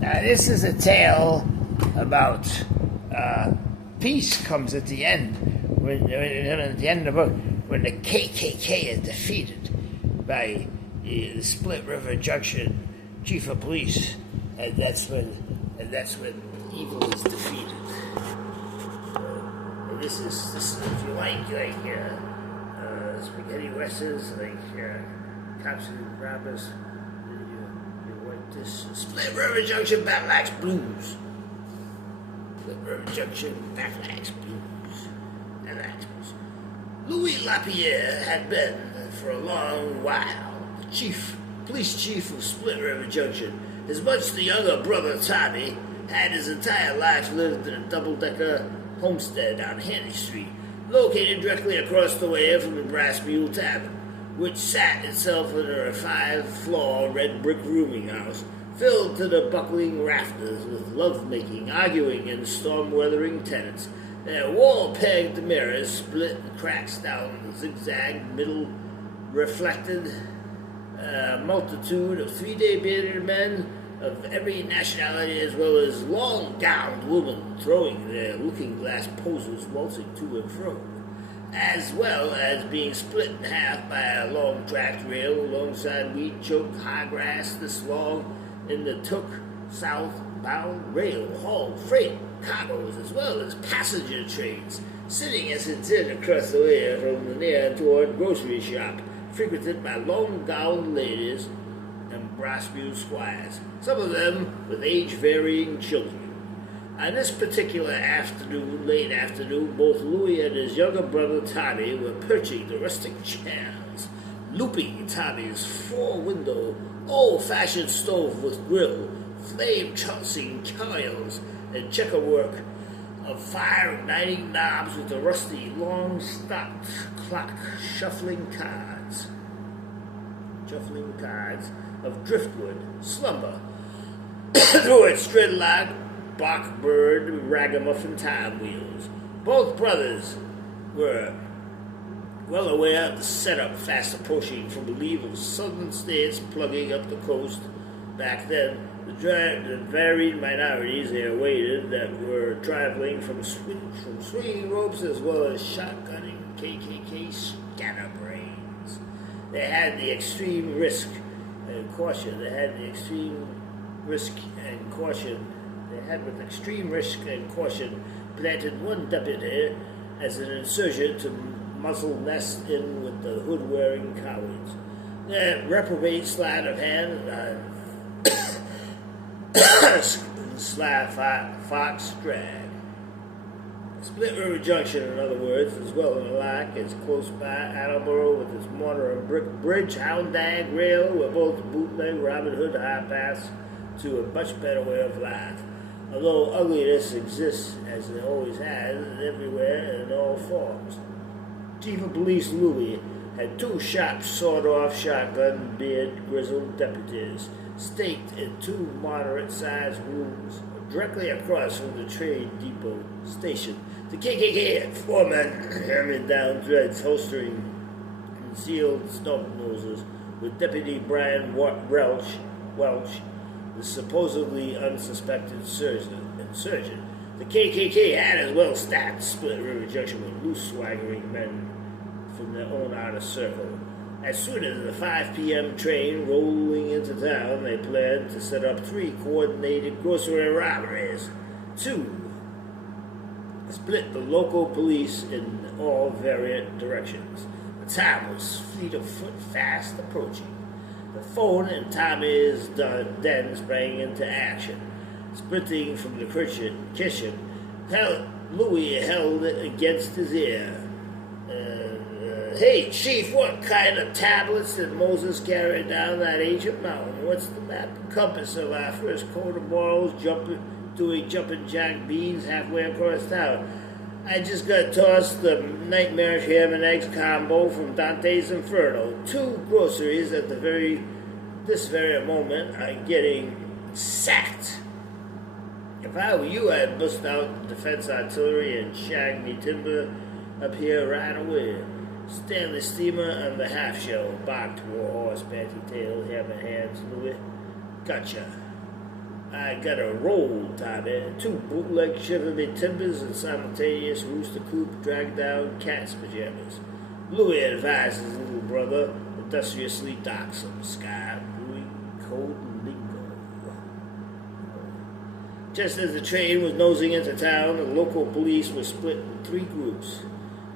Now, this is a tale about peace comes at the end. At the end of the book, when the KKK is defeated by the Split River Junction chief of police, and that's when evil is defeated. This is if you like spaghetti westerns, cops and robbers. You want this Split River Junction Battle Blues. Split River Junction Battle Blues. Louis Lapierre had been, for a long while, the police chief of Split River Junction. As much the younger brother Tommy had his entire life lived in a double-decker homestead on Handy Street, located directly across the way from the Brass Mule Tavern, which sat itself in a 5-floor red brick rooming house, filled to the buckling rafters with love-making, arguing, and storm-weathering tenants. Their wall-pegged mirrors split the cracks down the zigzag middle, reflected a multitude of 3-day bearded men of every nationality, as well as long-gowned women throwing their looking-glass poses, waltzing to and fro, as well as being split in half by a long tracked rail alongside weed-choked high grass this long in the Took southbound rail hauled freight cargoes as well as passenger trains, sitting as it did across the way from the near-toward grocery shop, frequented by long-gowned ladies and brass-mule squires, some of them with age-varying children. On this particular late afternoon, both Louis and his younger brother Tommy were perching the rustic chairs, looping Tommy's 4-window, old-fashioned stove with grill, flame-tossing coils, and checkerwork of fire-igniting knobs with a rusty, long-stopped clock shuffling cards of driftwood slumber through its thread-like Bachbird ragamuffin time wheels. Both brothers were well aware of the setup fast approaching from the leave of southern states plugging up the coast. Back then, the varied minorities they awaited that were traveling from swinging ropes as well as shotgunning KKK scatterbrains. They had the extreme risk and caution. With extreme risk and caution, planted one deputy as an insurgent to muzzle nest in with the hood-wearing cowards. That reprobate sleight of hand sly fox drag. Split River Junction, in other words, as well and alike, is close by Attleboro with its mortar and brick bridge, hound-dag rail, where both bootleg Robin Hood high paths to a much better way of life. Although ugliness exists, as it always has, everywhere and in all forms. Chief of Police Louis had 2 sharp, sawed-off shotgun, beard, grizzled deputies staked in 2 moderate-sized rooms directly across from the trade depot station. The KKK foreman hammering down threads, holstering concealed snub noses, with Deputy Brian Welch, the supposedly unsuspected insurgent. The KKK had as well stacked Split River Junction with loose, swaggering men from their own outer circle. As soon as the 5 p.m. train rolling into town, they planned to set up 3 coordinated grocery robberies. 2 split the local police in all variant directions. The time was fleet of foot fast approaching. The phone in Tommy's den sprang into action. Sprinting from the kitchen, Louis held it against his ear. Hey, Chief, what kind of tablets did Moses carry down that ancient mountain? What's the map and compass of our first coat of morals doing jumping jack beans halfway across town? I just got tossed the nightmarish ham and eggs combo from Dante's Inferno. 2 groceries at this very moment are getting sacked. If I were you, I'd bust out the defense artillery and shag me timber up here right away. Stanley steamer and the half-shell, barked Warhorse, panty tail, hammer hands, Louis. Gotcha. I got a roll, Tommy. 2 bootleg Chevy Timbers and simultaneous rooster coop drag down cat's pajamas. Louis advised his little brother industriously dock some sky brewing code lingo. Just as the train was nosing into town, the local police were split in 3 groups.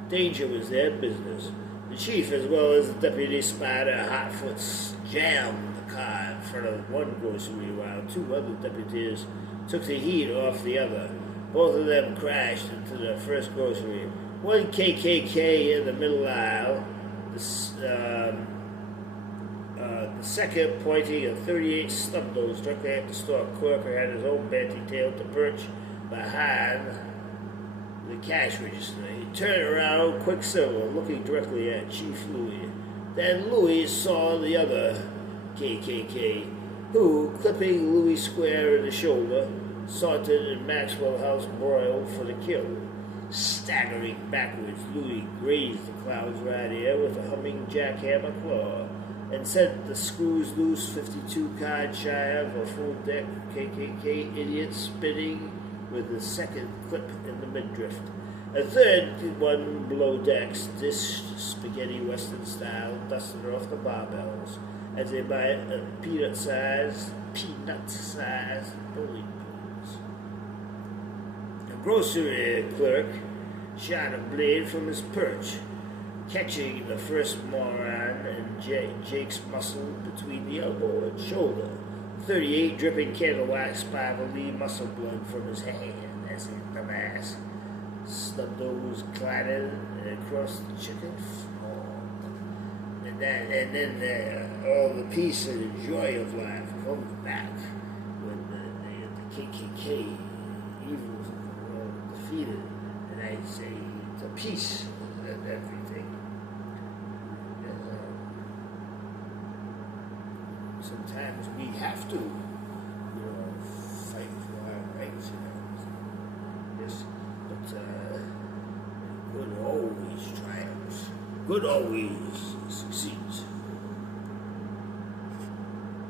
Danger was their business. The chief, as well as the deputy spider Hotfoot, jammed the car in front of one grocery while 2 other deputies took the heat off the other. Both of them crashed into the first grocery. One KKK in the middle aisle, the second pointing a .38 stub nose directly at the store clerk who had his own banty tail to perch behind the cash register. He turned around, quicksilver, looking directly at Chief Louis. Then Louis saw the other KKK, who, clipping Louis square in the shoulder, sauntered in Maxwell House broiled for the kill. Staggering backwards, Louis grazed the clown's right ear with a humming jackhammer claw and sent the screws loose 52 card shy of a full deck KKK idiot spinning with the second clip in the midriff. A third one below decks dished spaghetti western style, dusted off the barbells as they might a peanut-sized bowling pins. The grocery clerk shot a blade from his perch, catching the first moron and Jake's muscle between the elbow and shoulder. 38 dripping candle wax spiderly muscle blood from his hand as he hit the mass. Snub nose clattered across the chicken floor. And then all the peace and joy of life comes back when the KKK evils of the world are defeated. And I say, the peace and everything. Sometimes we have to, fight for our rights, Yes, but good always triumphs. Good always